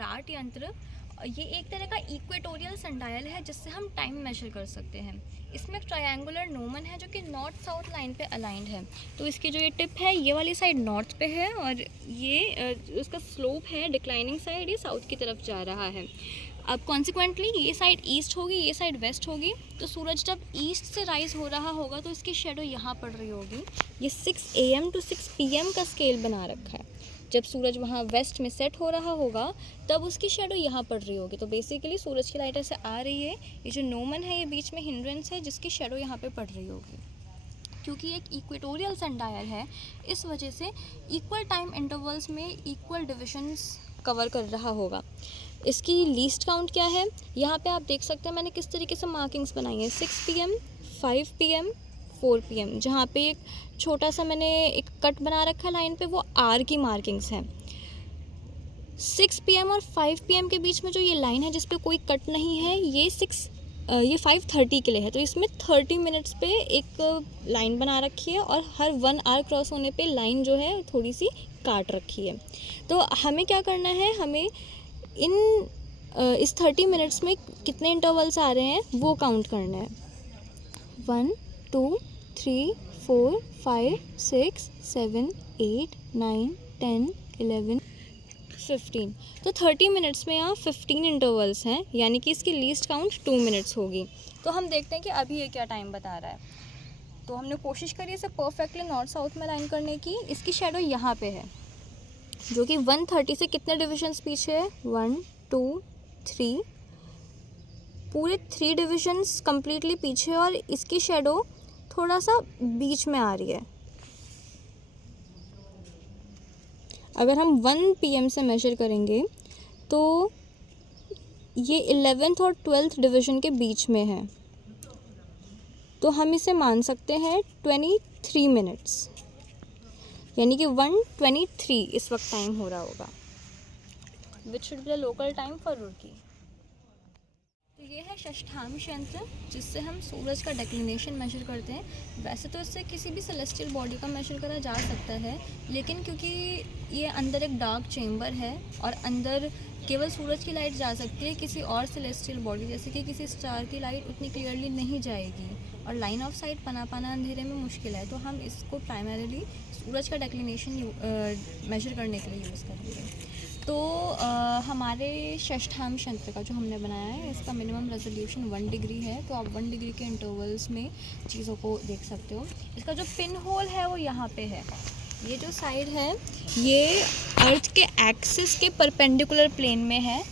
सम्राट यंत्र ये एक तरह का इक्वेटोरियल सनडायल है जिससे हम टाइम मेजर कर सकते हैं। इसमें एक ट्रायंगुलर नोमन है जो कि नॉर्थ साउथ लाइन पे अलाइंड है। तो इसकी जो ये टिप है ये वाली साइड नॉर्थ पे है और ये उसका स्लोप है डिक्लाइनिंग साइड, ये साउथ की तरफ जा रहा है। अब कॉन्सिक्वेंटली ये साइड ईस्ट होगी, ये साइड वेस्ट होगी। तो सूरज जब ईस्ट से राइज हो रहा होगा तो इसकी शेडो यहाँ पड़ रही होगी। ये 6 AM to 6 PM का स्केल बना रखा है। जब सूरज वहाँ वेस्ट में सेट हो रहा होगा तब उसकी शेडो यहाँ पड़ रही होगी। तो बेसिकली सूरज की लाइट ऐसे आ रही है, ये जो नोमन है ये बीच में हिंड्रेंस है जिसकी शेडो यहाँ पे पड़ रही होगी। क्योंकि एक इक्वेटोरियल सनडायल है इस वजह से इक्वल टाइम इंटरवल्स में इक्वल डिविजन्स कवर कर रहा होगा। इसकी लीस्ट काउंट क्या है, यहाँ पे आप देख सकते हैं मैंने किस तरीके से मार्किंग्स बनाई है। 6 PM, 5 PM, 4 PM, जहाँ पे एक छोटा सा मैंने एक कट बना रखा है लाइन पे, वो आर की मार्किंग्स हैं। 6 PM और 5 PM के बीच में जो ये लाइन है जिस पे कोई कट नहीं है, ये 5:30 के लिए है। तो इसमें 30 मिनट्स पे एक लाइन बना रखी है और हर 1 आवर क्रॉस होने पे लाइन जो है थोड़ी सी काट रखी है। तो हमें क्या करना है, हमें इस 30 मिनट्स में कितने इंटरवल्स आ रहे हैं वो काउंट करना है। 1 2 3 4 5 6 7 8 9 10 11 15। तो 30 मिनट्स में यहाँ 15 इंटरवल्स हैं, यानी कि इसकी लीस्ट काउंट 2 मिनट्स होगी। तो हम देखते हैं कि अभी ये क्या टाइम बता रहा है। तो हमने कोशिश करी इसे परफेक्टली नॉर्थ साउथ में लाइन करने की। इसकी शेडो यहाँ पे है जो कि 1:30 से कितने डिविजन्स पीछे है, 1 2 3, पूरे 3 डिविजन्स कम्प्लीटली पीछे और इसकी शेडो थोड़ा सा बीच में आ रही है। अगर हम 1 PM से मेजर करेंगे तो ये 11th और 12th डिवीज़न के बीच में है। तो हम इसे मान सकते हैं 23 मिनट्स, यानी कि 1:23 इस वक्त टाइम हो रहा होगा, which should be the local time for Roorkee. तो ये है षष्ठांश यंत्र जिससे हम सूरज का डेक्लिनेशन मेजर करते हैं। वैसे तो इससे किसी भी सेलेस्टियल बॉडी का मेजर करा जा सकता है, लेकिन क्योंकि ये अंदर एक डार्क चेम्बर है और अंदर केवल सूरज की लाइट जा सकती है, किसी और सेलेस्टियल बॉडी जैसे कि किसी स्टार की लाइट उतनी क्लियरली नहीं जाएगी और लाइन ऑफ साइट बना पाना अंधेरे में मुश्किल है। तो हम इसको प्राइमरीली सूरज का डेक्लिनेशन मेजर करने के लिए यूज़ करेंगे। तो हमारे षष्ठांश यंत्र का जो हमने बनाया है इसका मिनिमम रेजोल्यूशन 1 डिग्री है। तो आप 1 डिग्री के इंटरवल्स में चीज़ों को देख सकते हो। इसका जो पिन होल है वो यहाँ पे है। ये जो साइड है ये अर्थ के एक्सिस के परपेंडिकुलर प्लेन में है।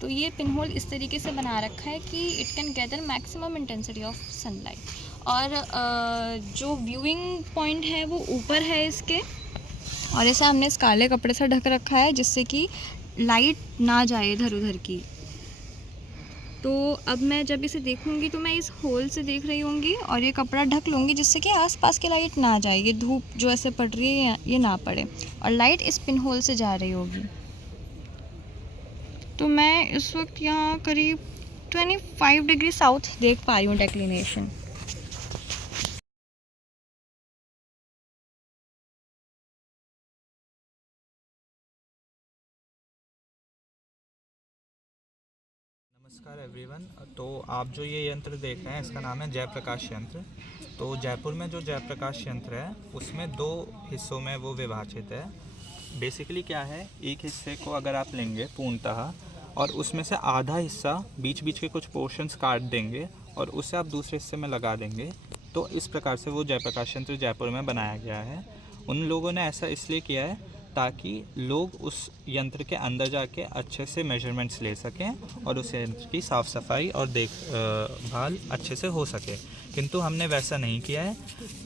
तो ये पिन होल इस तरीके से बना रखा है कि it can gather maximum intensity of sunlight. और जो व्यूइंग पॉइंट है वो ऊपर है इसके, और ऐसा हमने इस काले कपड़े से ढक रखा है जिससे कि लाइट ना जाए इधर उधर की। तो अब मैं जब इसे देखूंगी तो मैं इस होल से देख रही होंगी और ये कपड़ा ढक लूँगी जिससे कि आसपास की लाइट ना जाए, ये धूप जो ऐसे पड़ रही है ये ना पड़े और लाइट इस पिन होल से जा रही होगी। तो मैं इस वक्त यहाँ करीब 25 डिग्री साउथ देख पा रही हूँ डेक्लिनेशन। नमस्कार एवरीवन। तो आप जो ये यंत्र देख रहे हैं इसका नाम है जयप्रकाश यंत्र। तो जयपुर में जो जयप्रकाश यंत्र है उसमें 2 हिस्सों में वो विभाजित है। बेसिकली क्या है, एक हिस्से को अगर आप लेंगे पूर्णतः और उसमें से आधा हिस्सा बीच बीच के कुछ पोर्शंस काट देंगे और उसे आप दूसरे हिस्से में लगा देंगे, तो इस प्रकार से वो जयप्रकाश यंत्र जयपुर में बनाया गया है। उन लोगों ने ऐसा इसलिए किया है ताकि लोग उस यंत्र के अंदर जाके अच्छे से मेजरमेंट्स ले सकें और उस यंत्र की साफ़ सफाई और देखभाल अच्छे से हो सके। किंतु हमने वैसा नहीं किया है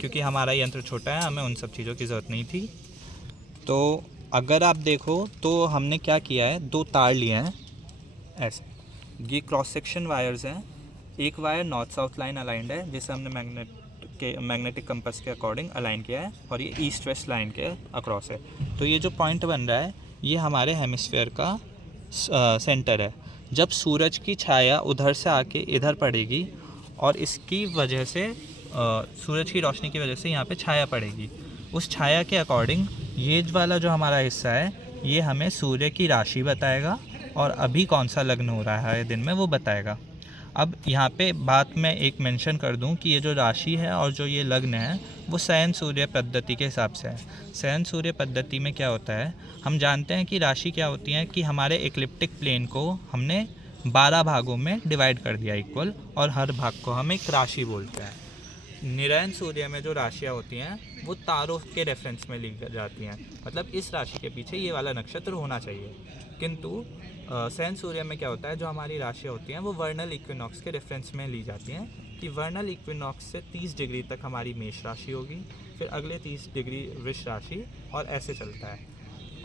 क्योंकि हमारा यंत्र छोटा है, हमें उन सब चीज़ों की ज़रूरत नहीं थी। तो अगर आप देखो तो हमने क्या किया है, 2 तार लिए हैं ऐसे, ये क्रॉस सेक्शन वायर्स हैं। एक wire north south line aligned है जिसे हमने मैग्नेटिक कंपास के अकॉर्डिंग अलाइन किया है और ये ईस्ट वेस्ट लाइन के अक्रॉस है। तो ये जो पॉइंट बन रहा है ये हमारे हेमिस्फेयर का सेंटर है। जब सूरज की छाया उधर से आके इधर पड़ेगी और इसकी वजह से सूरज की रोशनी की वजह से यहाँ पे छाया पड़ेगी, उस छाया के अकॉर्डिंग ये वाला जो हमारा हिस्सा है ये हमें सूर्य की राशि बताएगा और अभी कौन सा लग्न हो रहा है दिन में वो बताएगा। अब यहाँ पे बात मैं एक मेंशन कर दूँ कि ये जो राशि है और जो ये लग्न है वो शयन सूर्य पद्धति के हिसाब से है। शयन सूर्य पद्धति में क्या होता है, हम जानते हैं कि राशि क्या होती है कि हमारे इक्लिप्टिक प्लेन को हमने 12 भागों में डिवाइड कर दिया इक्वल, और हर भाग को हम एक राशि बोलते हैं। निरयन सूर्य में जो राशियाँ होती हैं वो तारों के रेफरेंस में ली जाती हैं, मतलब इस राशि के पीछे ये वाला नक्षत्र होना चाहिए। किंतु शयन सूर्य में क्या होता है, जो हमारी राशियाँ होती हैं वो वर्नल इक्विनॉक्स के रेफरेंस में ली जाती हैं कि वर्नल इक्विनॉक्स से 30 डिग्री तक हमारी मेष राशि होगी, फिर अगले 30 डिग्री वृष राशि, और ऐसे चलता है।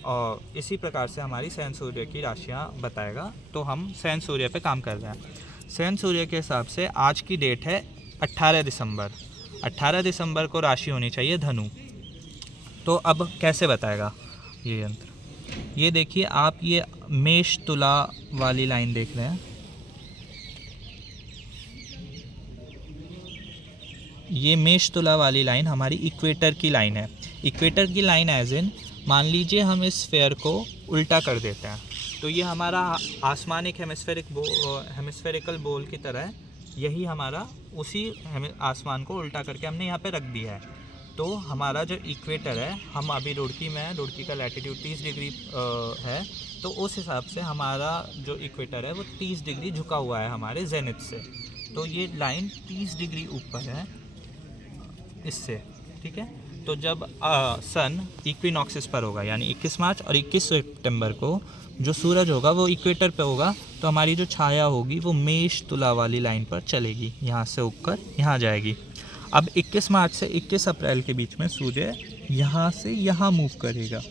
और इसी प्रकार से हमारी शयन सूर्य की राशियाँ बताएगा। तो हम शयन सूर्य पे काम कर रहे हैं। शयन सूर्य के हिसाब से आज की डेट है 18 दिसंबर। 18 दिसंबर को राशि होनी चाहिए धनु। तो अब कैसे बताएगा ये यंत्र, ये देखिए आप, ये मेष तुला वाली लाइन देख रहे हैं, ये मेष तुला वाली लाइन हमारी इक्वेटर की लाइन है। इक्वेटर की लाइन एज इन, मान लीजिए हम इस स्फीयर को उल्टा कर देते हैं तो ये हमारा आसमान एक हेमिस्फेरिकल बॉल की तरह है, यही हमारा उसी आसमान को उल्टा करके हमने यहाँ पे रख दिया है। तो हमारा जो इक्वेटर है, हम अभी रुड़की में है, रुड़की का लैटिट्यूड 30 डिग्री है, तो उस हिसाब से हमारा जो इक्वेटर है वो 30 डिग्री झुका हुआ है हमारे जेनिथ से। तो ये लाइन 30 डिग्री ऊपर है इससे, ठीक है। तो जब सन इक्विनॉक्सिस पर होगा, यानी 21 मार्च और 21 सितंबर को जो सूरज होगा वो इक्वेटर पे होगा, तो हमारी जो छाया होगी वो मेष तुला वाली लाइन पर चलेगी, यहाँ से उगकर यहाँ जाएगी। अब 21 मार्च से 21 अप्रैल के बीच में सूर्य यहाँ से यहाँ मूव करेगा,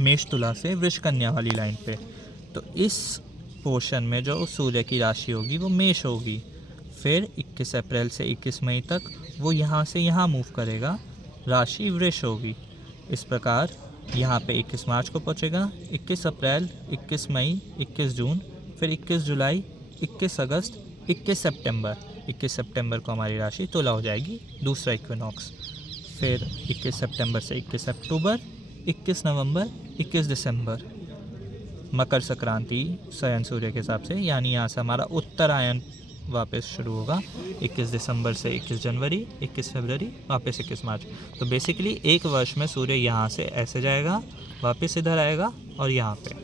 मेष तुला से वृष कन्या वाली लाइन पे। तो इस पोर्शन में जो सूर्य की राशि होगी वो मेष होगी। फिर 21 अप्रैल से 21 मई तक वो यहाँ से यहाँ मूव करेगा, राशि वृष होगी। इस प्रकार यहाँ पे 21 मार्च को पहुँचेगा, 21 अप्रैल, 21 मई, 21 जून, फिर 21 जुलाई, 21 अगस्त, 21 सितंबर। 21 सितंबर को हमारी राशि तुला हो जाएगी, दूसरा इक्विनॉक्स। फिर 21 सितंबर से 21 अक्टूबर, 21 नवंबर, 21 दिसंबर, मकर संक्रांति शयन सूर्य के हिसाब से, यानी यहाँ से हमारा उत्तरायण वापस शुरू होगा। 21 दिसंबर से 21 जनवरी, 21 फरवरी, वापस 21 मार्च। तो बेसिकली एक वर्ष में सूर्य यहाँ से ऐसे जाएगा, वापस इधर आएगा और यहाँ पे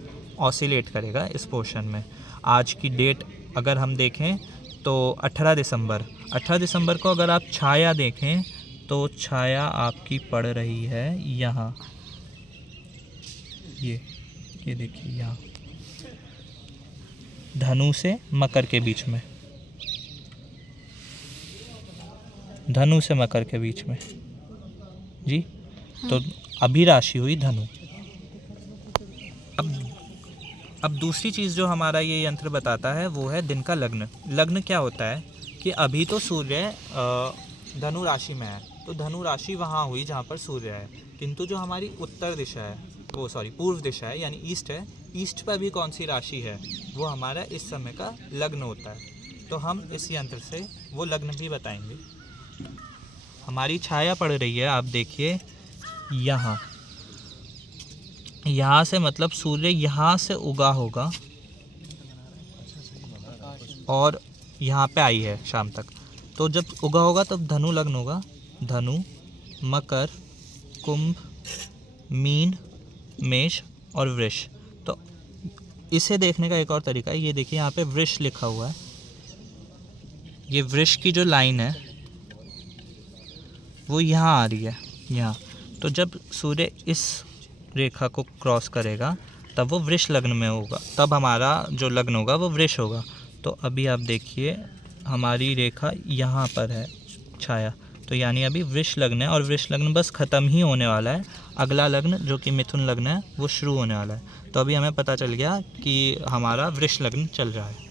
ऑसिलेट करेगा इस पोर्शन में। आज की डेट अगर हम देखें तो 18 दिसंबर को अगर आप छाया देखें तो छाया आपकी पड़ रही है यहाँ, ये देखिए यहाँ धनु से मकर के बीच में, धनु से मकर के बीच में जी। तो अभी राशि हुई धनु। अब दूसरी चीज़ जो हमारा ये यंत्र बताता है वो है दिन का लग्न। लग्न क्या होता है कि अभी तो सूर्य धनु राशि में है, तो धनु राशि वहाँ हुई जहाँ पर सूर्य है, किंतु जो हमारी उत्तर दिशा है पूर्व दिशा है यानी ईस्ट है, ईस्ट पर भी कौन सी राशि है वो हमारा इस समय का लग्न होता है। तो हम इस यंत्र से वो लग्न भी बताएंगे। हमारी छाया पड़ रही है, आप देखिए यहाँ से, मतलब सूर्य यहाँ से उगा होगा और यहाँ पे आई है शाम तक। तो जब उगा होगा तब धनु लग्न होगा, धनु, मकर, कुंभ, मीन, मेष और वृष। तो इसे देखने का एक और तरीका है, ये देखिए यहाँ पे वृष लिखा हुआ है, ये वृष की जो लाइन है वो यहाँ आ रही है यहाँ। तो जब सूर्य इस रेखा को क्रॉस करेगा तब वो वृष लग्न में होगा, तब हमारा जो लग्न होगा वो वृष होगा। तो अभी आप देखिए हमारी रेखा यहाँ पर है छाया, तो यानी अभी वृष लग्न है और वृष लग्न बस ख़त्म ही होने वाला है। अगला लग्न जो कि मिथुन लग्न है वो शुरू होने वाला है। तो अभी हमें पता चल गया कि हमारा वृष लग्न चल रहा है।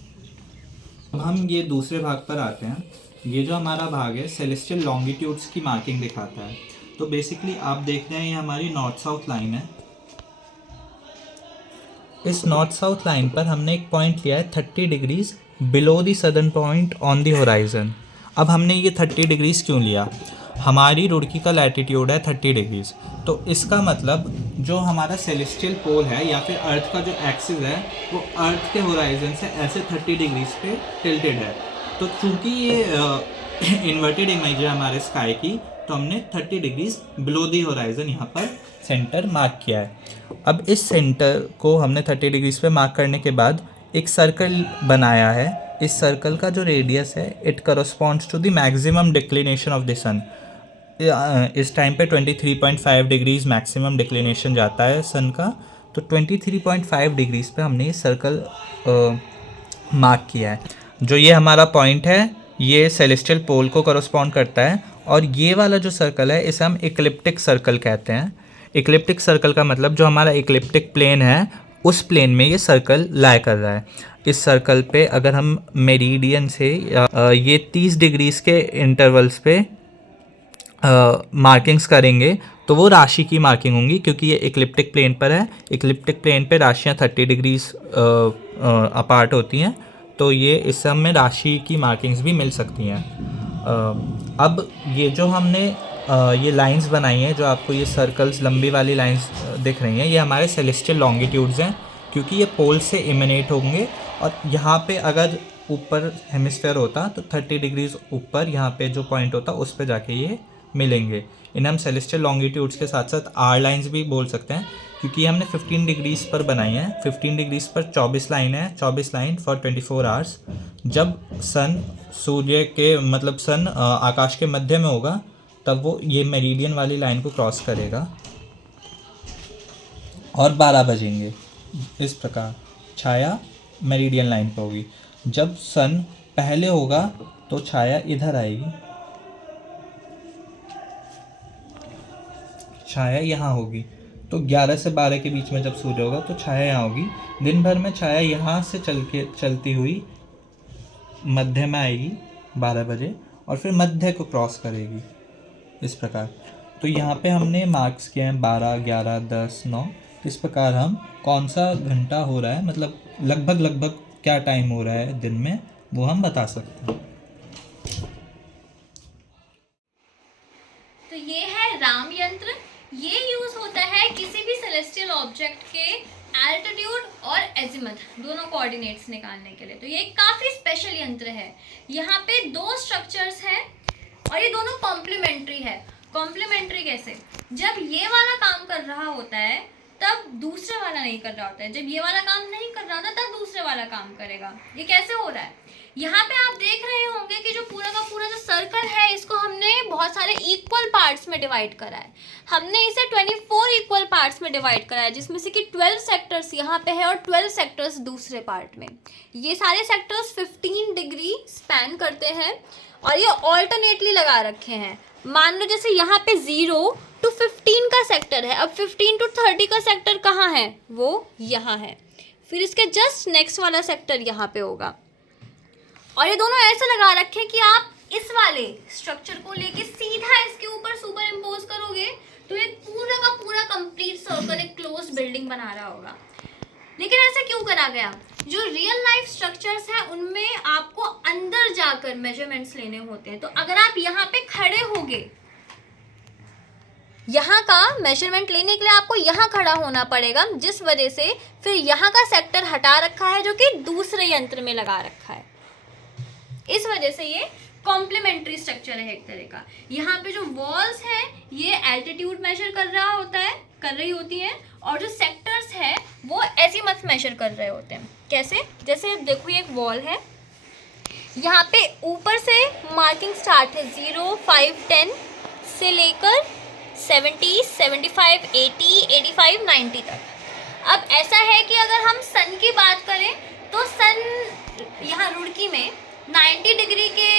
अब हम ये दूसरे भाग पर आते हैं। ये जो हमारा भाग है सेलेस्टियल लॉन्गिट्यूड्स की मार्किंग दिखाता है। तो बेसिकली आप देख रहे हैं ये हमारी नॉर्थ साउथ लाइन है। इस नॉर्थ साउथ लाइन पर हमने एक पॉइंट लिया है 30 degrees below the southern point on the horizon. अब हमने ये 30 डिग्रीज क्यों लिया? हमारी रुड़की का लैटिट्यूड है 30 डिग्रीज, तो इसका मतलब जो हमारा सेलेस्टियल पोल है या फिर अर्थ का जो एक्सिस है वो अर्थ के होराइजन से ऐसे 30 डिग्रीज पे टिल्टेड है। तो चूंकि ये इन्वर्टेड इमेज है हमारे स्काई की, तो हमने 30 डिग्रीज बिलो दी होराइजन यहाँ पर सेंटर मार्क किया है। अब इस सेंटर को हमने 30 डिग्रीज पे मार्क करने के बाद एक सर्कल बनाया है। इस सर्कल का जो रेडियस है it corresponds to the maximum declination of the sun. इस टाइम पे 23.5 डिग्रीज मैक्सिमम डिक्लिनेशन जाता है सन का, तो 23.5 डिग्रीज पे हमने ये सर्कल मार्क किया है। जो ये हमारा पॉइंट है ये सेलेस्टियल पोल को करस्पॉन्ड करता है, और ये वाला जो सर्कल है इसे हम इक्लिप्टिक सर्कल कहते हैं। इक्लिप्टिक सर्कल का मतलब जो हमारा इक्लिप्टिक प्लेन है उस प्लेन में ये सर्कल लाई कर रहा है। इस सर्कल पे अगर हम मेरिडियन से ये 30 डिग्रीज के इंटरवल्स पे मार्किंग्स करेंगे तो वो राशि की मार्किंग होंगी, क्योंकि ये इक्लिप्टिक प्लेन पर है। इक्लिप्टिक प्लेन पे राशियाँ 30 डिग्रीज अपार्ट होती हैं, तो ये इस सब में राशि की मार्किंग्स भी मिल सकती हैं। अब ये जो हमने ये लाइंस बनाई हैं, जो आपको ये सर्कल्स लंबी वाली लाइंस दिख रही हैं, ये हमारे सेलेस्टियल लॉन्गिट्यूड्स हैं, क्योंकि ये पोल से इमिनेट होंगे। और यहाँ पे अगर ऊपर हेमिस्फेयर होता तो 30 डिग्रीज ऊपर यहाँ पे जो पॉइंट होता उस पे जाके ये मिलेंगे। इन्हें हम सेलेस्टियल लॉन्गिट्यूड्स के साथ साथ आर लाइंस भी बोल सकते हैं, क्योंकि हमने 15 डिग्रीज पर बनाई है। 15 डिग्रीज पर 24 लाइन है, 24 लाइन फॉर 24 आवर्स। जब सन सूर्य के मतलब सन आकाश के मध्य में होगा तब वो ये मेरिडियन वाली लाइन को क्रॉस करेगा और 12 बजेंगे। इस प्रकार छाया मेरिडियन लाइन पर होगी। जब सन पहले होगा तो छाया इधर आएगी, छाया यहाँ होगी। तो 11 से 12 के बीच में जब सूर्य होगा तो छाया यहाँ होगी। दिन भर में छाया यहाँ से चलती हुई मध्य में आएगी 12 बजे और फिर मध्य को क्रॉस करेगी इस प्रकार। तो यहाँ पे हमने मार्क्स किए हैं 12, 11, 10, 9। इस प्रकार हम कौन सा घंटा हो रहा है, मतलब लगभग क्या टाइम हो रहा है दिन में, वो हम बता सकते हैं। तो ये है राम यंत्र। ये यूज होता है किसी भी सेलेस्टियल ऑब्जेक्ट के एल्टीट्यूड और एजिमथ दोनों कोऑर्डिनेट्स निकालने के लिए। तो ये काफी स्पेशल यंत्र है। यहाँ पे 2 स्ट्रक्चर्स हैं और ये दोनों कॉम्प्लीमेंट्री है। कॉम्प्लीमेंट्री कैसे? जब ये वाला काम कर रहा होता है तब दूसरे वाला नहीं कर रहा होता है, जब ये वाला काम नहीं कर रहा होता तब दूसरे वाला काम करेगा। ये कैसे हो रहा है? यहाँ पे आप देख रहे होंगे कि जो पूरा का पूरा जो सर्कल है इसको हमने बहुत सारे इक्वल पार्ट्स में डिवाइड करा है। हमने इसे 24 इक्वल पार्ट्स में डिवाइड करा है, जिसमें से कि 12 सेक्टर्स यहाँ पे है और 12 सेक्टर्स दूसरे पार्ट में। ये सारे सेक्टर्स 15 डिग्री स्पैन करते हैं और ये ऑल्टरनेटली लगा रखे हैं। मान लो जैसे यहाँ पे 0 to 15 का सेक्टर है, अब 15 to 30 का सेक्टर कहाँ है? वो यहाँ है। फिर इसके जस्ट नेक्स्ट वाला सेक्टर यहाँ पे होगा। और ये दोनों ऐसे लगा रखे कि आप इस वाले स्ट्रक्चर को लेके सीधा इसके ऊपर सुपर इम्पोज करोगे तो ये पूरा का पूरा कंप्लीट सर्कल एक क्लोज बिल्डिंग बना रहा होगा। लेकिन ऐसा क्यों करा गया? जो रियल लाइफ स्ट्रक्चर्स हैं उनमें आपको अंदर जाकर मेजरमेंट्स लेने होते हैं। तो अगर आप यहाँ पे खड़े होगे, यहाँ का मेजरमेंट लेने के लिए आपको यहाँ खड़ा होना पड़ेगा, जिस वजह से फिर यहाँ का सेक्टर हटा रखा है जो कि दूसरे यंत्र में लगा रखा है। इस वजह से ये कॉम्प्लीमेंट्री स्ट्रक्चर है एक तरह का। यहाँ पे जो वॉल्स हैं ये एल्टीट्यूड मेजर कर रही होती हैं और जो सेक्टर्स है वो एजीमथ मेजर कर रहे होते हैं। कैसे? जैसे देखो ये एक वॉल है, यहाँ पे ऊपर से मार्किंग स्टार्ट है 0, 5, 10 से लेकर 70, 75, 80, 85, 90 तक। अब ऐसा है कि अगर हम सन की बात करें तो सन यहाँ रुड़की में 90 डिग्री के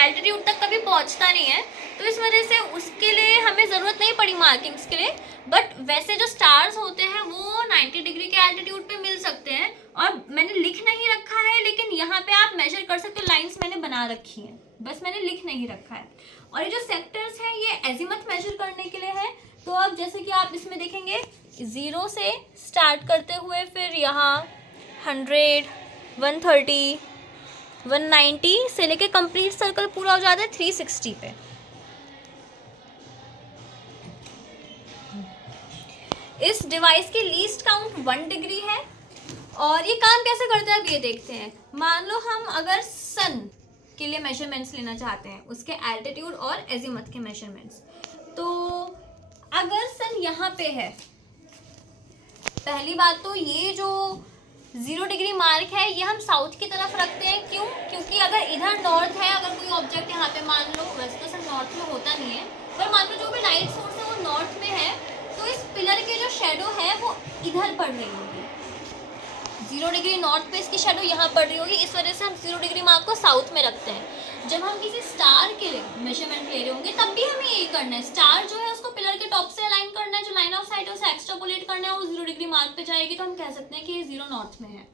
एल्टीट्यूड तक कभी पहुँचता नहीं है, तो इस वजह से उसके लिए हमें ज़रूरत नहीं पड़ी मार्किंग्स के लिए। बट वैसे जो स्टार्स होते हैं वो 90 डिग्री के एल्टीट्यूड पे मिल सकते हैं। और मैंने लिख नहीं रखा है, लेकिन यहाँ पे आप मेजर कर सकते हो। लाइंस मैंने बना रखी हैं, बस मैंने लिख नहीं रखा है। और ये जो सेक्टर्स हैं ये एजीमथ मेजर करने के लिए है। तो अब जैसे कि आप इसमें देखेंगे 0 से स्टार्ट करते हुए फिर यहाँ 100, 130, 190 से लेके कंप्लीट सर्कल पूरा हो जाता है 360 पे। इस डिवाइस की लीस्ट काउंट 1 डिग्री है। और ये काम कैसे करता है अब ये देखते हैं। मान लो हम अगर सन के लिए मेजरमेंट्स लेना चाहते हैं, उसके एल्टीट्यूड और एजीमथ के मेजरमेंट्स, तो अगर सन यहाँ पे है, पहली बात तो ये जो 0 डिग्री मार्क है ये हम साउथ की तरफ रखते हैं। क्यों? क्योंकि अगर इधर नॉर्थ है, अगर कोई ऑब्जेक्ट यहाँ पे मान लो, वैसे तो सन नॉर्थ में होता नहीं है, पर मान लो जो भी लाइट सोर्स है वो नॉर्थ में है, तो इस पिलर की जो शेडो है वो इधर पड़ रही होगी। 0 डिग्री नॉर्थ पे इसकी शेडो यहाँ पड़ रही होगी, इस वजह से हम 0 डिग्री मार्क को साउथ में रखते हैं। जब हम किसी स्टार के लिए मेजरमेंट ले रहे होंगे तब भी हमें यही करना है। स्टार जो है उसको पिलर के टॉप से अलाइन करना है, जो लाइन ऑफ साइट है उसे एक्स्ट्रापोलेट करना है, वो 0 डिग्री मार्क पे जाएगी, तो हम कह सकते हैं कि ये 0 नॉर्थ में है।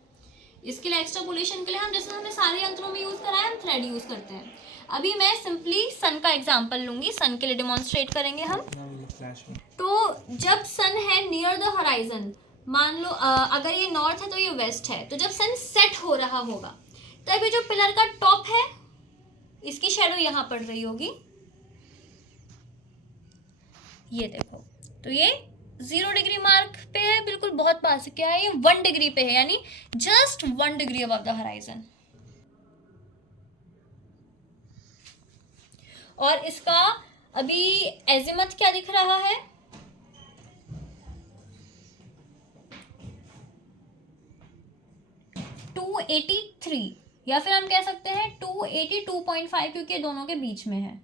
इसके लिए एक्स्ट्रापोलेशन के लिए हम, जैसे हमने सारे यंत्रों में यूज करा है, हम थ्रेड यूज करते हैं। अभी मैं सिंपली सन का एग्जाम्पल लूंगी, सन के लिए डिमॉन्स्ट्रेट करेंगे हम। तो जब सन है नियर द होराइजन, मान लो अगर ये नॉर्थ है तो ये वेस्ट है, तो जब सन सेट हो रहा होगा तब ये जो पिलर का टॉप है इसकी शेडो यहाँ पड़ रही होगी, ये देखो। तो ये 0 डिग्री मार्क पे है, बिल्कुल बहुत पास है। क्या है ये? 1 डिग्री पे है, यानी just 1 degree above the horizon. और इसका अभी एजिमथ क्या दिख रहा है? 283, या फिर हम कह सकते हैं 282.5, क्योंकि ये दोनों के बीच में है।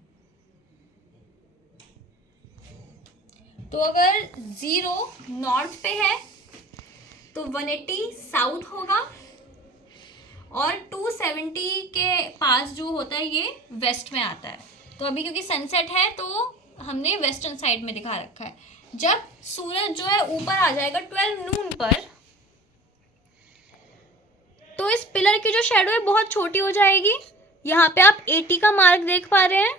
तो अगर 0 नॉर्थ पे है तो 180 साउथ होगा, और 270 के पास जो होता है ये वेस्ट में आता है। तो अभी क्योंकि सनसेट है तो हमने वेस्टर्न साइड में दिखा रखा है। जब सूरज जो है ऊपर आ जाएगा 12 नून पर, तो इस पिलर की जो शेडो है बहुत छोटी हो जाएगी। यहाँ पे आप 80 का मार्क देख पा रहे हैं।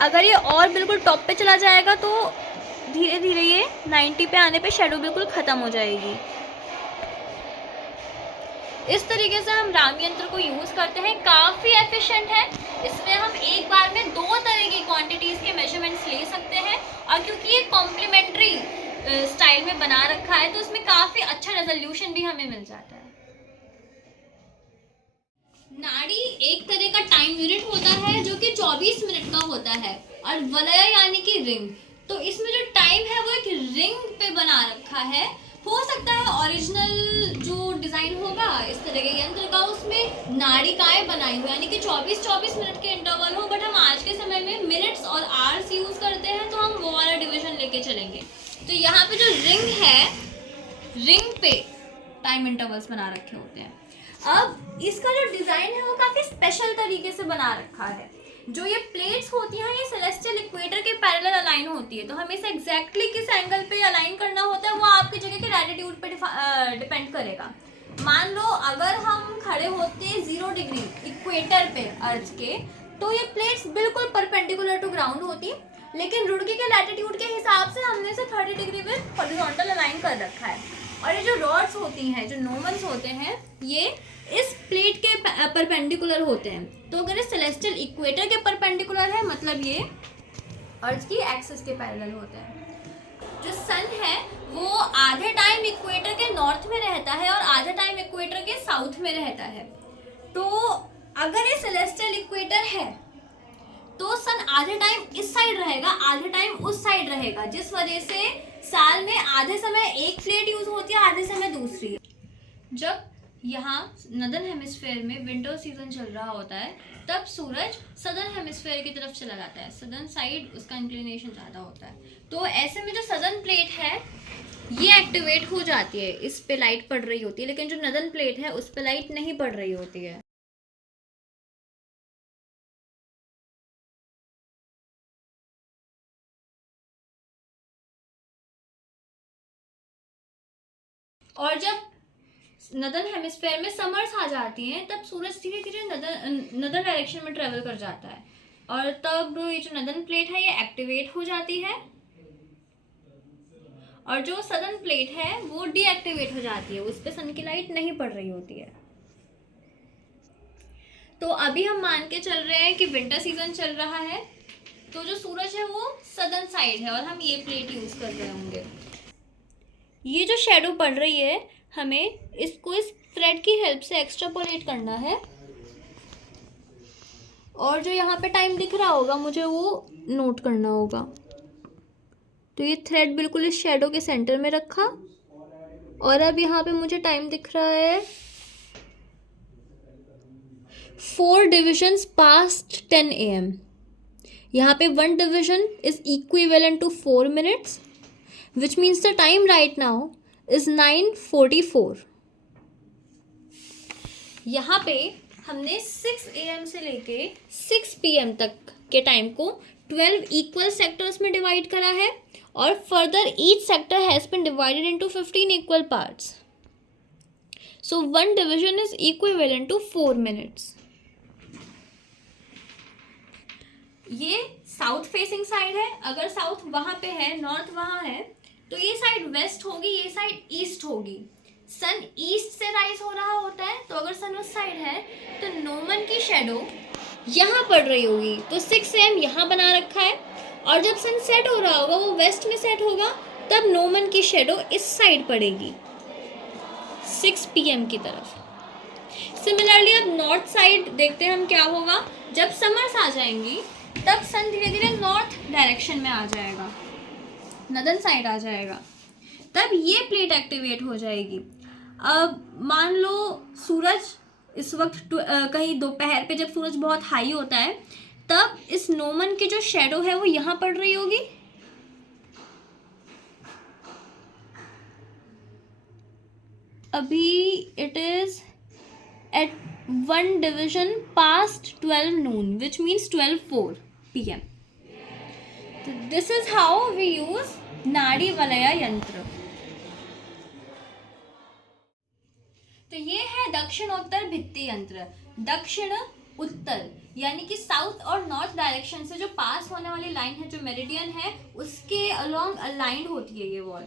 अगर ये और बिल्कुल टॉप पे चला जाएगा तो धीरे धीरे ये 90 पे आने पे शेडो बिल्कुल खत्म हो जाएगी। इस तरीके से हम राम यंत्र को यूज करते हैं, काफी एफिशिएंट है। इसमें हम एक बार में 2 तरह की क्वांटिटीज के मेजरमेंट्स ले सकते हैं, और क्योंकि ये कॉम्प्लीमेंट्री स्टाइल में बना रखा है तो इसमें काफी अच्छा रेजोल्यूशन भी हमें मिल जाता है। नाड़ी एक तरह का टाइम यूनिट होता है जो कि 24 मिनट का होता है, और वलय यानी कि रिंग, तो इसमें जो टाइम है वो एक रिंग पे बना रखा है। हो सकता है ओरिजिनल जो डिजाइन होगा इस तरह के यंत्र का, उसमें नाड़िकाएं बनाई हुई, यानी कि 24-24 मिनट के इंटरवल हो, बट हम आज के समय में मिनट्स और आवर्स यूज करते हैं, तो हम वो वाला डिवीजन लेके चलेंगे। तो यहाँ पे जो रिंग है, रिंग पे टाइम इंटरवल्स बना रखे होते हैं। अब इसका जो डिजाइन है वो काफी स्पेशल तरीके से बना रखा है। जो ये प्लेट्स होती हैं ये सेलेस्टियल इक्वेटर के पैरेलल अलाइन होती है, तो हमें इसे एग्जैक्टली किस एंगल पे अलाइन करना होता है वो आपकी जगह के लैटिट्यूड पे डिपेंड करेगा। मान लो अगर हम खड़े होते 0 डिग्री इक्वेटर पे अर्थ के, तो ये प्लेट्स बिल्कुल परपेंडिकुलर टू ग्राउंड होती, लेकिन रुड़की के लैटिट्यूड के हिसाब से हमने इसे 30 डिग्री विद हॉरिजॉन्टल अलाइन कर रखा है। और ये जो रॉड्स होती हैं, जो नोमन्स होते हैं, ये इस प्लेट के परपेंडिकुलर होते हैं। तो अगर ये सेलेस्टियल इक्वेटर के परपेंडिकुलर है, मतलब ये अर्थ की एक्सिस के पैरेलल होते हैं। जो सन है वो आधे टाइम इक्वेटर के नॉर्थ में रहता है और आधे टाइम इक्वेटर के साउथ में रहता है। तो अगर ये सेलेस्टियल इक्वेटर है तो सन आधे टाइम इस साइड रहेगा, आधे टाइम उस साइड रहेगा, जिस वजह से साल में आधे समय एक प्लेट यूज होती है, आधे समय दूसरी। जब यहाँ नदर्न हेमिस्फेयर में विंटर सीजन चल रहा होता है तब सूरज सदर्न हेमिस्फेयर की तरफ चला जाता है, सदर्न साइड उसका इंक्लिनेशन ज़्यादा होता है। तो ऐसे में जो सदर्न प्लेट है ये एक्टिवेट हो जाती है, इस पे लाइट पड़ रही होती है, लेकिन जो नदर्न प्लेट है उस पे लाइट नहीं पड़ रही होती है। और जब नदर्न हेमिस्फेयर में समर्स आ जाती हैं तब सूरज धीरे धीरे नदर्न डायरेक्शन में ट्रेवल कर जाता है, और तब ये जो नदर्न प्लेट है ये एक्टिवेट हो जाती है, और जो सदर्न प्लेट है वो डीएक्टिवेट हो जाती है, उस पर सन की लाइट नहीं पड़ रही होती है। तो अभी हम मान के चल रहे हैं कि विंटर सीजन चल रहा है, तो जो सूरज है वो सदर्न साइड है और हम ये प्लेट यूज कर रहे होंगे। ये जो शेडो पड़ रही है हमें इसको इस थ्रेड की हेल्प से एक्सट्रापोलेट करना है, और जो यहाँ पे टाइम दिख रहा होगा मुझे वो नोट करना होगा। तो ये थ्रेड बिल्कुल इस शेडो के सेंटर में रखा, और अब यहाँ पे मुझे टाइम दिख रहा है 4 divisions past 10 AM। यहाँ पे 1 division is equivalent to 4 minutes, which means the time right now is 9:44। यहाँ पे हमने 6 AM से लेके 6 PM तक के टाइम को 12 इक्वल सेक्टर्स में डिवाइड करा है, और further each sector has been divided into 15 equal parts. So 1 division is equivalent to 4 minutes। ये साउथ फेसिंग साइड है, अगर साउथ वहाँ पे है, नॉर्थ वहाँ है, तो ये साइड वेस्ट होगी, ये साइड ईस्ट होगी। सन ईस्ट से राइज हो रहा होता है, तो अगर सन उस साइड है तो नोमन की शेडो यहाँ पड़ रही होगी। तो 6 AM यहाँ बना रखा है, और जब सन सेट हो रहा होगा वो वेस्ट में सेट होगा, तब नोमन की शेडो इस साइड पड़ेगी 6 PM की तरफ। सिमिलरली अब नॉर्थ साइड देखते हैं हम क्या होगा। जब समर्स आ जाएंगी तब सन धीरे धीरे नॉर्थ डायरेक्शन में आ जाएगा, नदर्न साइड आ जाएगा, तब ये प्लेट एक्टिवेट हो जाएगी। अब मान लो सूरज इस वक्त कहीं दोपहर पे जब सूरज बहुत हाई होता है, तब इस नोमन की जो शेडो है वो यहाँ पड़ रही होगी, अभी it is at 1 division past 12 noon, which means 12:04 PM। So this is how we use नाड़ी वलया यंत्र। तो ये है दक्षिणोत्तर भित्ति यंत्र। दक्षिण उत्तर यानी कि साउथ और नॉर्थ डायरेक्शन से जो पास होने वाली लाइन है, जो मेरिडियन है, उसके अलोंग अलाइंड होती है ये वॉल।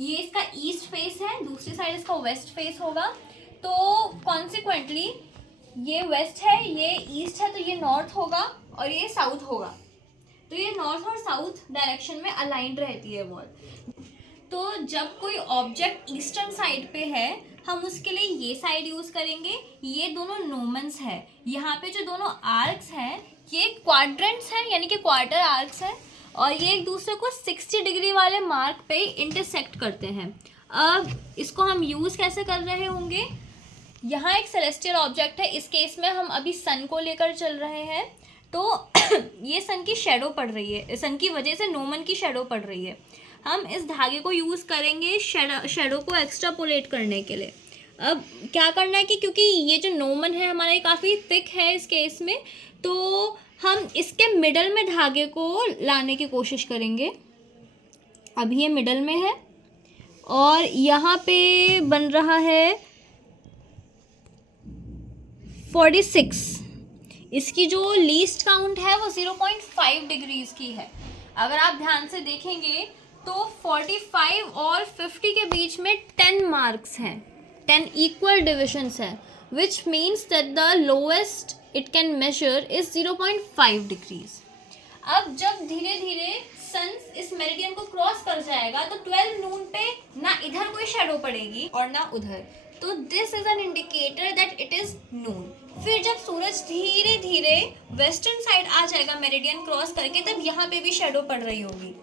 ये इसका ईस्ट फेस है, दूसरी साइड इसका वेस्ट फेस होगा। तो कॉन्सिक्वेंटली ये वेस्ट है, ये ईस्ट है, तो ये नॉर्थ होगा और ये साउथ होगा। तो ये नॉर्थ और साउथ डायरेक्शन में अलाइंड रहती है वॉल। तो जब कोई ऑब्जेक्ट ईस्टर्न साइड पे है, हम उसके लिए ये साइड यूज करेंगे। ये दोनों नोमन्स है, यहाँ पे जो दोनों आर्क्स हैं ये क्वाड्रेंट्स हैं, यानी कि क्वार्टर आर्क्स हैं, और ये एक दूसरे को 60 डिग्री वाले मार्क पे इंटरसेक्ट करते हैं। अब इसको हम यूज कैसे कर रहे होंगे। यहाँ एक सेलेस्टियल ऑब्जेक्ट है, इस केस में हम अभी सन को लेकर चल रहे हैं, तो ये सन की शेडो पड़ रही है, सन की वजह से नोमन की शेडो पड़ रही है। हम इस धागे को यूज़ करेंगे शेडो को एक्स्ट्रापोलेट करने के लिए। अब क्या करना है कि क्योंकि ये जो नोमन है हमारा ये काफ़ी थिक है इस केस में, तो हम इसके मिडल में धागे को लाने की कोशिश करेंगे। अभी ये मिडल में है और यहाँ पे बन रहा है 46। इसकी जो लीस्ट काउंट है वो 0.5 डिग्रीज की है। अगर आप ध्यान से देखेंगे तो 45 और 50 के बीच में 10 मार्क्स हैं, 10 इक्वल डिविजन्स हैं, which means that the lowest it can measure is 0.5 degrees. अब जब धीरे धीरे सन इस मेरिडियन को क्रॉस कर जाएगा तो 12 नून पे ना इधर कोई शेडो पड़ेगी और ना उधर, तो this is an indicator that it is noon. फिर जब सूरज धीरे धीरे वेस्टर्न साइड आ जाएगा मेरिडियन क्रॉस करके, तब यहाँ पे भी शेडो पड़ रही होगी।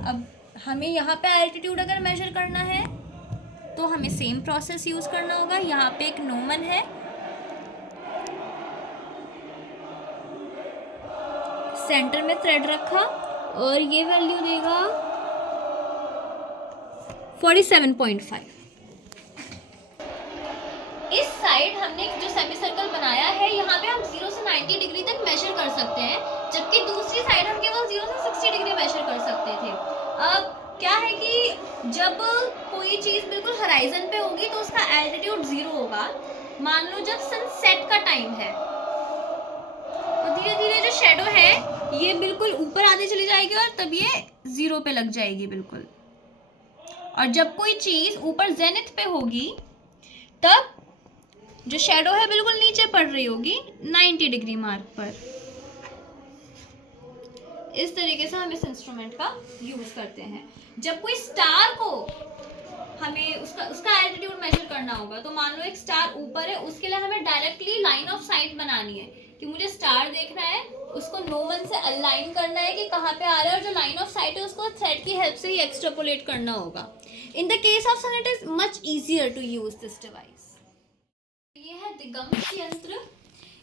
अब हमें यहाँ पे एल्टीट्यूड अगर मेजर करना है तो हमें सेम प्रोसेस यूज करना होगा। यहाँ पे एक नोमन है, सेंटर में थ्रेड रखा और ये वैल्यू देगा 47.5। इस साइड हमने जो सेमी सर्कल बनाया है, यहाँ पे हम 0 से 90 डिग्री तक मेजर कर सकते हैं, जबकि दूसरी साइड हम केवल 0 से 60 डिग्री मेजर कर सकते थे। अब क्या है कि जब कोई चीज़ बिल्कुल हराइजन पे होगी तो उसका एल्टीट्यूड 0 होगा। मान लो जब सनसेट का टाइम है तो धीरे धीरे जो शेडो है ये बिल्कुल ऊपर आती चली जाएगी और तब ये 0 पे लग जाएगी बिल्कुल। और जब कोई चीज़ ऊपर जेनिथ पे होगी तब जो शेडो है बिल्कुल नीचे पड़ रही होगी 90 डिग्री मार्क पर। इस तरीके से हम इस इंस्ट्रूमेंट का यूज करते हैं। जब कोई स्टार को हमें उसका एल्टीट्यूड मेजर करना होगा, तो मान लो एक स्टार ऊपर है, उसके लिए हमें डायरेक्टली लाइन ऑफ साइट बनानी है कि मुझे स्टार देखना है, उसको नो वन से अलाइन करना है कि कहाँ पे आ रहा है, और जो लाइन ऑफ साइट है उसको थ्रेड की हेल्प से ही एक्सट्रापोलेट करना होगा। In the case of sun it is much easier to use this device. ये है दिगंश यंत्र।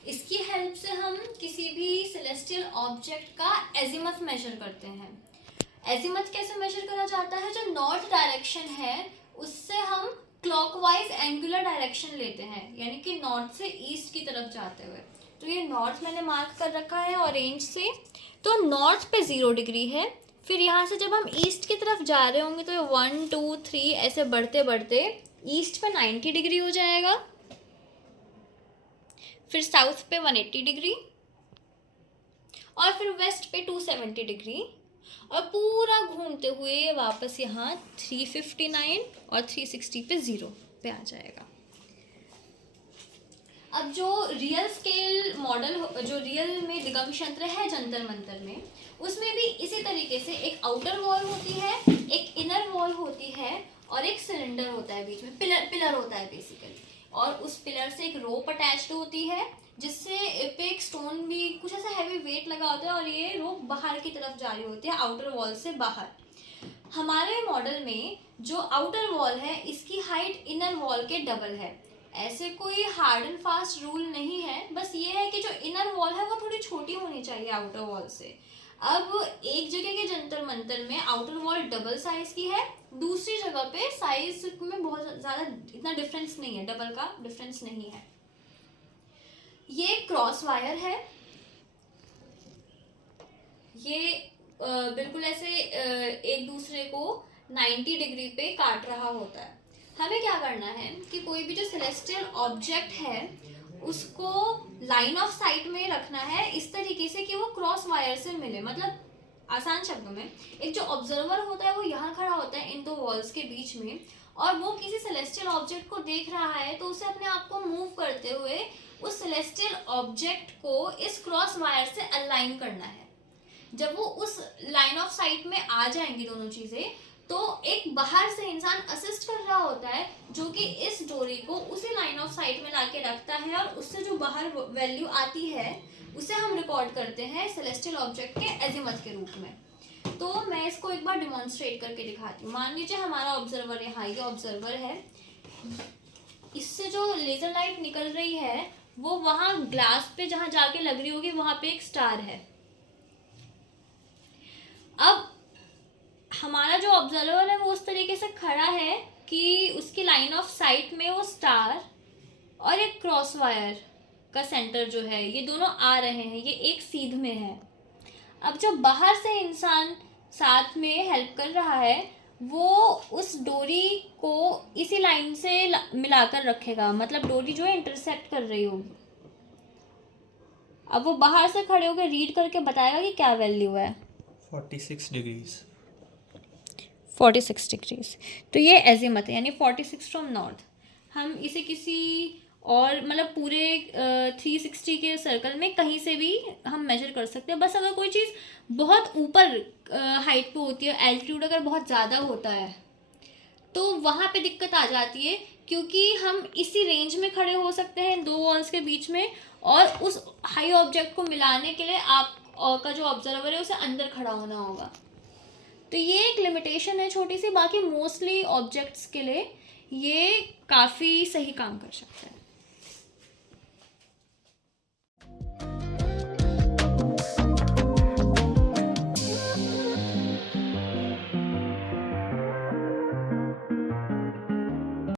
इसकी हेल्प से हम किसी भी सेलेस्टियल ऑब्जेक्ट का एजीमथ मेजर करते हैं। एजीमथ कैसे मेजर करा जाता है? जो नॉर्थ डायरेक्शन है उससे हम क्लॉकवाइज एंगुलर डायरेक्शन लेते हैं, यानी कि नॉर्थ से ईस्ट की तरफ जाते हुए। तो ये नॉर्थ मैंने मार्क कर रखा है ऑरेंज से, तो नॉर्थ पे 0 डिग्री है। फिर यहाँ से जब हम ईस्ट की तरफ जा रहे होंगे तो 1 2 3 ऐसे बढ़ते बढ़ते ईस्ट पे 90 डिग्री हो जाएगा, फिर साउथ पे 180 डिग्री, और फिर वेस्ट पे 270 डिग्री, और पूरा घूमते हुए वापस यहाँ 359 और 360 पे 0 पे आ जाएगा। अब जो रियल स्केल मॉडल, जो रियल में दिगंश यंत्र है जंतर मंतर में, उसमें भी इसी तरीके से एक आउटर वॉल होती है, एक इनर वॉल होती है, और एक सिलेंडर होता है बीच में, पिलर होता है बेसिकली, और उस पिलर से एक रोप अटैच्ड होती है जिससे पे एक स्टोन भी कुछ ऐसा हैवी वेट लगा होता है, और ये रोप बाहर की तरफ जा रही होती है आउटर वॉल से बाहर। हमारे मॉडल में जो आउटर वॉल है इसकी हाइट इनर वॉल के डबल है। ऐसे कोई हार्ड एंड फास्ट रूल नहीं है, बस ये है कि जो इनर वॉल है वो थोड़ी छोटी होनी चाहिए आउटर वॉल से। अब एक जगह के जंतर मंतर में आउटर वॉल डबल साइज की है, दूसरी जगह पे साइज में बहुत ज़्यादा इतना डिफरेंस नहीं है, डबल का डिफरेंस नहीं है। ये क्रॉस वायर है, ये बिल्कुल ऐसे एक दूसरे को 90 डिग्री पे काट रहा होता है। हमें क्या करना है कि कोई भी जो सेलेस्टियल ऑब्जेक्ट है उसको लाइन ऑफ साइट में रखना है इस तरीके से कि वो क्रॉस वायर से मिले। मतलब आसान शब्दों में, एक जो ऑब्जर्वर होता है वो यहाँ खड़ा होता है इन दो वॉल्स के बीच में, और वो किसी सेलेस्टियल ऑब्जेक्ट को देख रहा है, तो उसे अपने आप को मूव करते हुए उस सेलेस्टियल ऑब्जेक्ट को इस क्रॉस वायर से अलाइन करना है। जब वो उस लाइन ऑफ साइट में आ जाएंगी दोनों चीजें, तो एक बाहर से इंसान असिस्ट कर रहा होता है जो कि इस डोरी को उसी लाइन ऑफ साइट में लाके रखता है, और उससे जो बाहर वैल्यू आती है उसे हम रिकॉर्ड करते हैं सेलेस्टियल ऑब्जेक्ट के एजीमथ के रूप में। तो मैं इसको एक बार डिमॉन्स्ट्रेट करके दिखाती हूँ। मान लीजिए हमारा ऑब्जर्वर यहाँ, ये ऑब्जर्वर है, इससे जो लेजर लाइट निकल रही है वो वहाँ ग्लास पे जहाँ जाके लग रही होगी वहाँ पे एक स्टार है। अब हमारा जो ऑब्जर्वर है वो उस तरीके से खड़ा है कि उसकी लाइन ऑफ साइट में वो स्टार और एक क्रॉस वायर का सेंटर जो है ये दोनों आ रहे हैं, ये एक सीध में है। अब जो बाहर से इंसान साथ में हेल्प कर रहा है वो उस डोरी को इसी लाइन से मिलाकर रखेगा, मतलब डोरी जो है इंटरसेक्ट कर रही होगी। अब वो बाहर से खड़े होकर रीड करके बताएगा कि क्या वैल्यू है। 46 डिग्रीज। 46 डिग्रीज, तो ये एजीमथ है, यानी 46 फ्रॉम नॉर्थ। हम इसे किसी और मतलब पूरे 360 के सर्कल में कहीं से भी हम मेजर कर सकते हैं। बस अगर कोई चीज़ बहुत ऊपर हाइट पे होती है, एल्टीट्यूड अगर बहुत ज़्यादा होता है तो वहाँ पे दिक्कत आ जाती है, क्योंकि हम इसी रेंज में खड़े हो सकते हैं दो वॉल्स के बीच में, और उस हाई ऑब्जेक्ट को मिलाने के लिए आप का जो ऑब्जर्वर है उसे अंदर खड़ा होना होगा। तो ये एक लिमिटेशन है छोटी सी, बाकी मोस्टली ऑब्जेक्ट्स के लिए ये काफ़ी सही काम कर सकता है।